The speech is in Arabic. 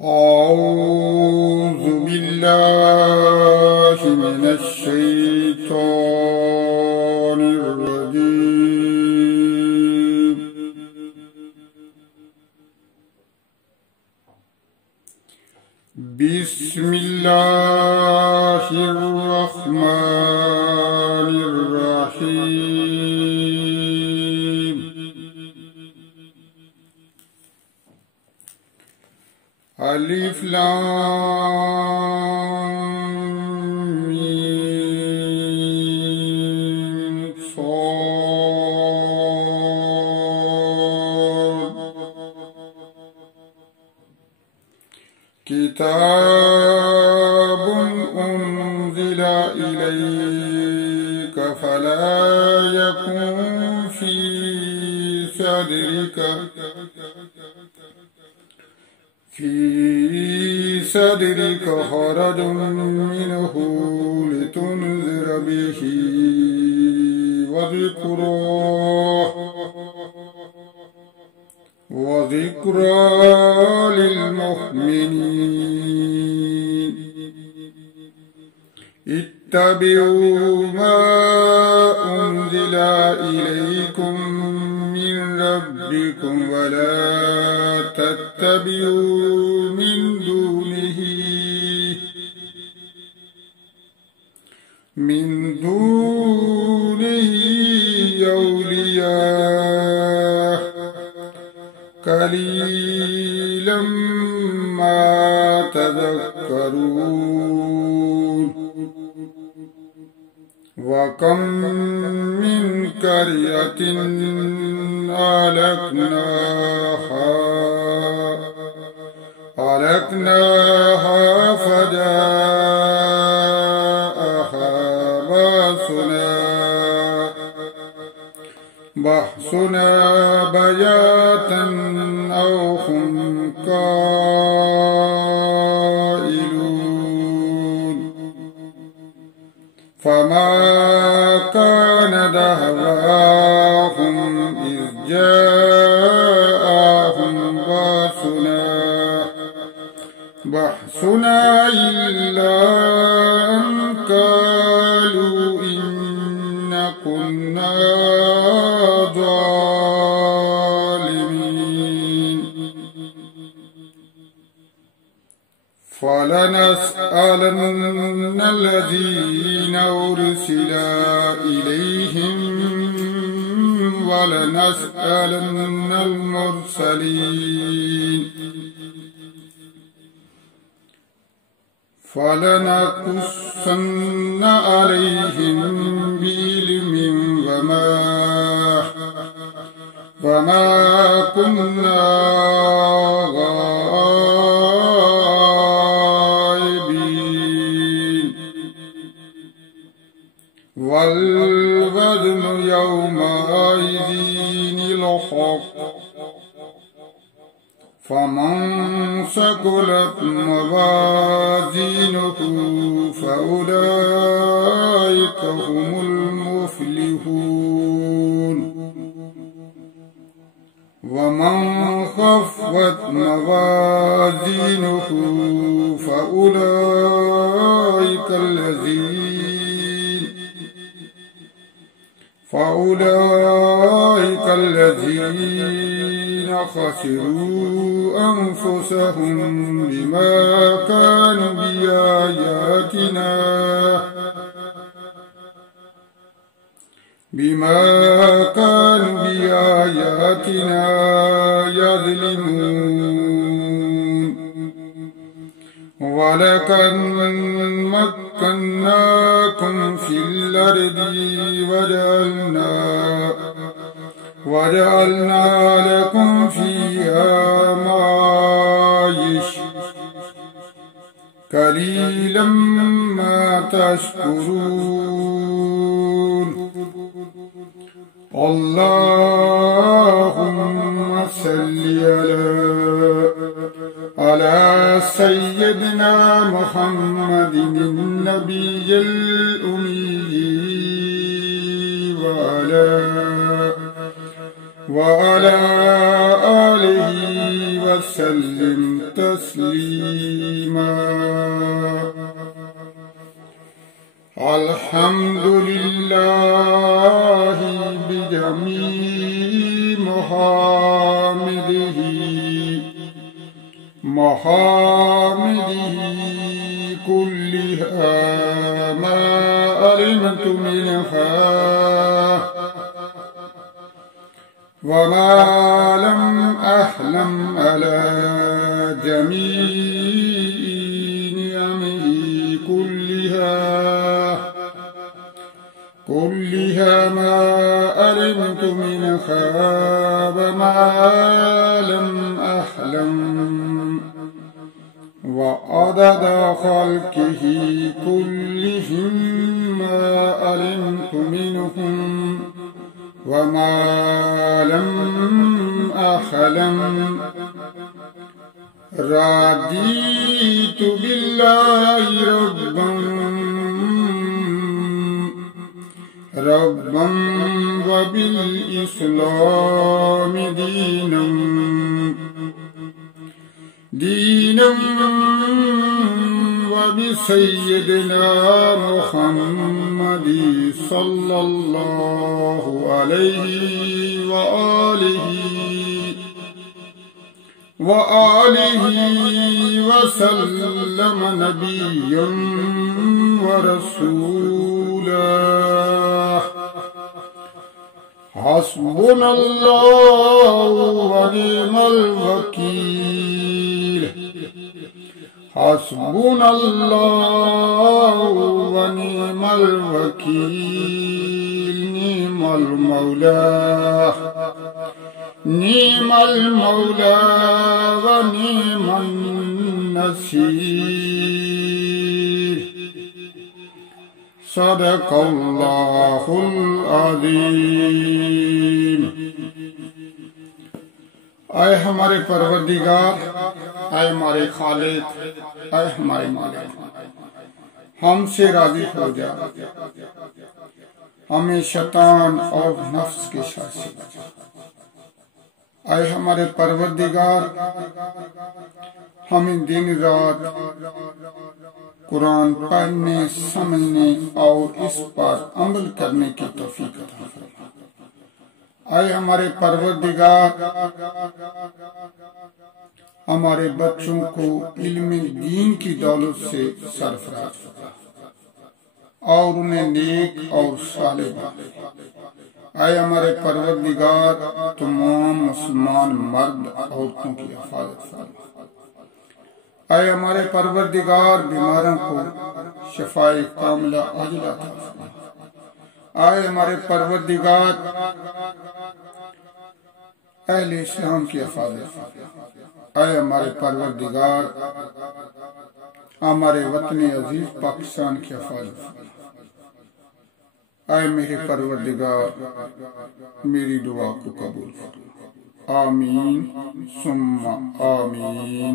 أعوذ بالله من الشيطان الرجيم. بسم الله الرحمن الرحيم. ألف لام ميم صاد. كتاب أنزل إليك فلا يكن في صدرك حرج منه لتنذر به وذكرى للمؤمنين. اتبعوا ما أنزل إليكم من ربكم ولا تتبعوا من دونه أولياء قليلا ما تذكرون. وكم من قرية أهلكناها فجاءها بأسنا بياتا أو هم قائلون. فما كان دعواهم إذ جاءهم بأسنا إلا أن قالوا إنا كنا ظالمين. فلنسألن الذين أرسل إليهم ولنسألن المرسلين. فلنقصن عليهم بعلم وما كنا غائبين. والوزن يومئذ الحق. فمن ثقلت موازينه فأولئك هم المفلحون. ومن خفت موازينه فأولئك الذين خسروا أنفسهم بما كانوا بآياتنا يظلمون. ولقد مكناكم في الأرض وجعلنا لكم فيها معايش قليلا ما تشكرون. اللهم صل على سيدنا محمد النبي الأمي وعلى آله वसल्लिम तस्लीमा। अल्हम्दुलिल्लाहि बिजमी महामिदिही कुल्लिहा मा अलिमतु मिनहा वमा लम अहलम अला जमीई निअमिही कुल्लिहा मा अलिमतु मिनहा वमा लम अहलम वअदद खल्किही कुल्लिहिम मा अलिमतु मिनहुम वमा लम अहलम। रदीतु बिल्लाहि रब्बन व बिल इस्लामि दीनम व बिसय्यिदिना मुहम्मदी सल्लल्लाहु अलैहि व आलिहि व सल्लम नबिय्यन व रसूला। हस्बुनल्लाहु व निअमल वकील। हस्बुनल्लाहु व निअमल वकील। निअमल मौला व निअमन नसीर। सदक़ल्लाहुल अज़ीम। आए हमारे परवरदिगार, आए हमारे खालिक, आए हमारे मालिक, हमसे राजी हो जा, हमें शैतान और नफ्स के शर से बचा। आए हमारे परवरदिगार, हमें दिन रात कुरान पढ़ने, समझने और इस पर अमल करने की तौफीक अता फरमा। आए हमारे परवरदिगार, हमारे बच्चों को इल्म दीन की दौलत से सरफराज फरमा और उन्हें नेक और सालेह बना। आए हमारे परवरदिगार, तमाम मुसलमान मर्द औरतों की हिफाजत फरमा। आए हमारे परवरदिगार, बीमारों को शफाए कामिला आजिला अता फरमा। आए हमारे परवरदिगार, अहले इस्लाम की हिफाजत फरमा। आए हमारे परवरदिगार, हमारे वतन अजीज पाकिस्तान की हिफाजत फरमा। आए मेरे परवरदिगार, मेरी दुआ को कबूल फरमा। आमीन सुम्मा आमीन।